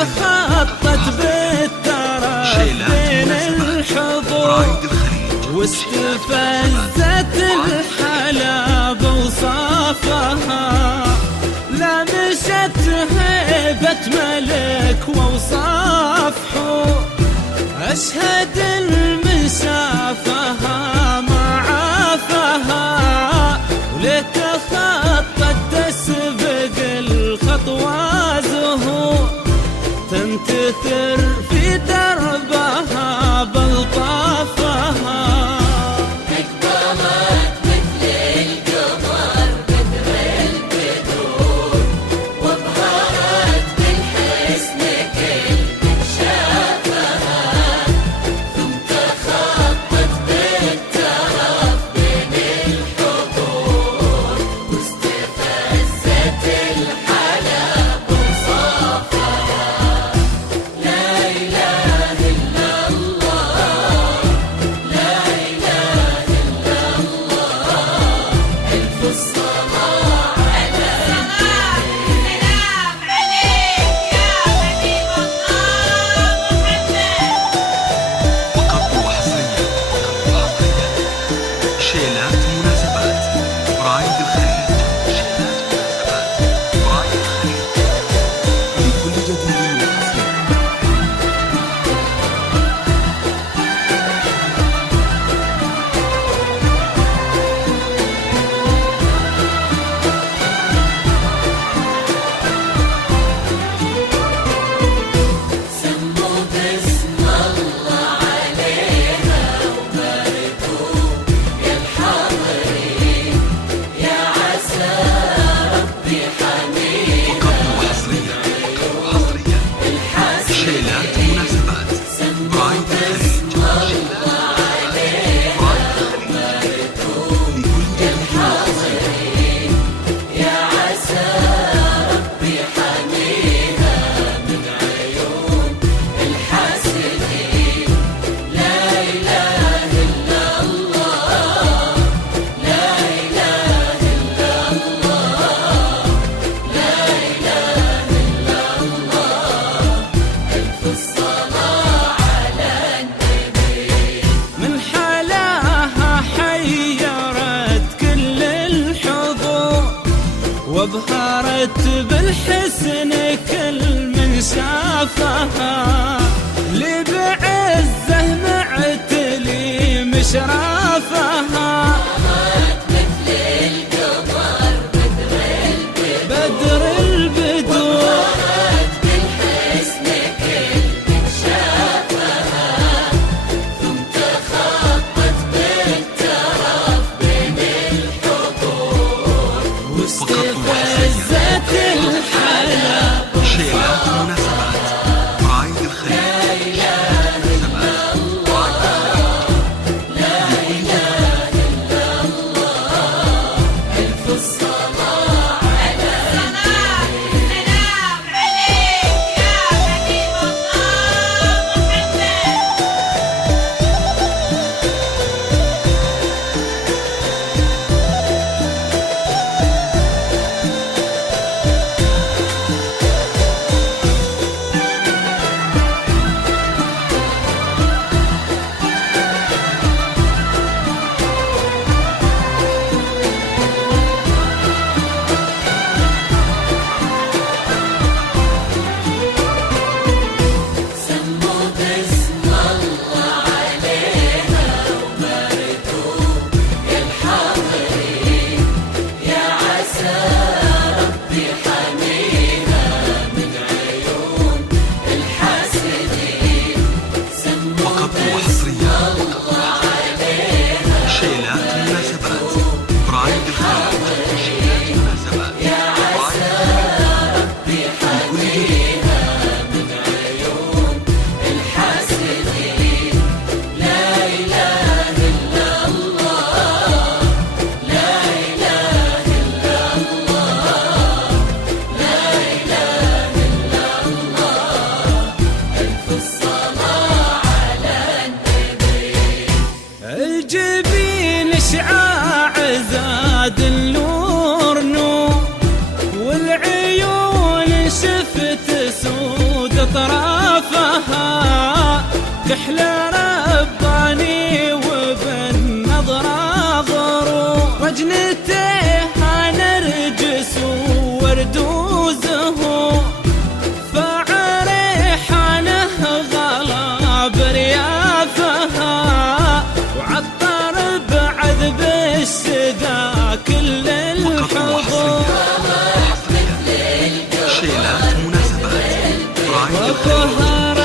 تخطت بالترف بين الحضور واستفزت الحلا بوصافها، لمست هيبة ملك ووصاف حور، أشهد المسافها ما عافها، ولتخطت تسبق الخطوة زهور، تنتثر في دربها بلطافها. أقدامك مثل القمر بدر البدور، وابهرت بالحسن كل من شافها، ثم تخطت بالترف بين الحضور، واستفزت الحلا بوصافها. لا إله إلا الله، لا إله إلا الله، ألف الصلاة على النبي. سلام عليك يا حبيب الله محمد. فقط وحصريا شيلات مناسبات برايد الخليج، شيلات مناسبات برايد الخليج لكل جديد وحصري. سموا باسم الله عليها وباركوا يا الحاضرين، يا عسى ربي حميها. فقط وحصريا شيلات مناسبات برايد الخليج، شيلات برايد الخليج لكل جديد وحصري. يا عسى ربي حميها من عيون الحاسدين. لا إله إلا الله، لا إله إلا الله، لا إله إلا الله، ألف الصلاة على النبي. من حلاها حيرت كل الحضور، وابهرت بالحسن كل من شافها، لبعزه معتلي مشرافها، مثل القمر بدر بدر البدور بالحسن كل من شافها، ثم تخطت بالترف بين الحضور، واستفزت الحلا شيلات مناسبات برايد الخليج. وجنتها نرجس وورد وزهور، فريحانه غلا بريافها، وعطر بعذب السدا كل الحضور. شيلات مناسبات برايد الخليج.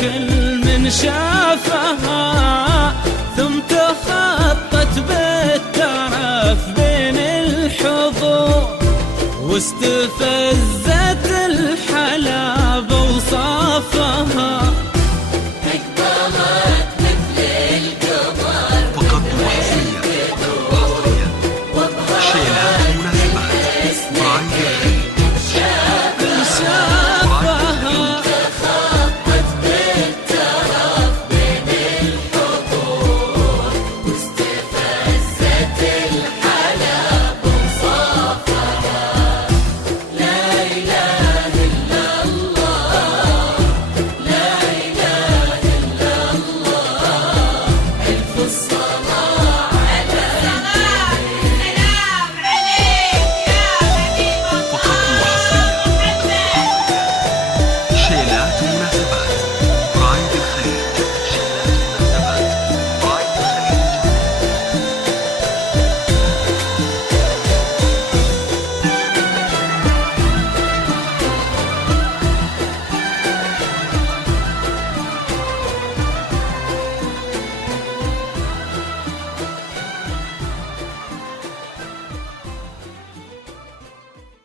كل من شافها، ثم تخطت بالترف بين الحضور واستفز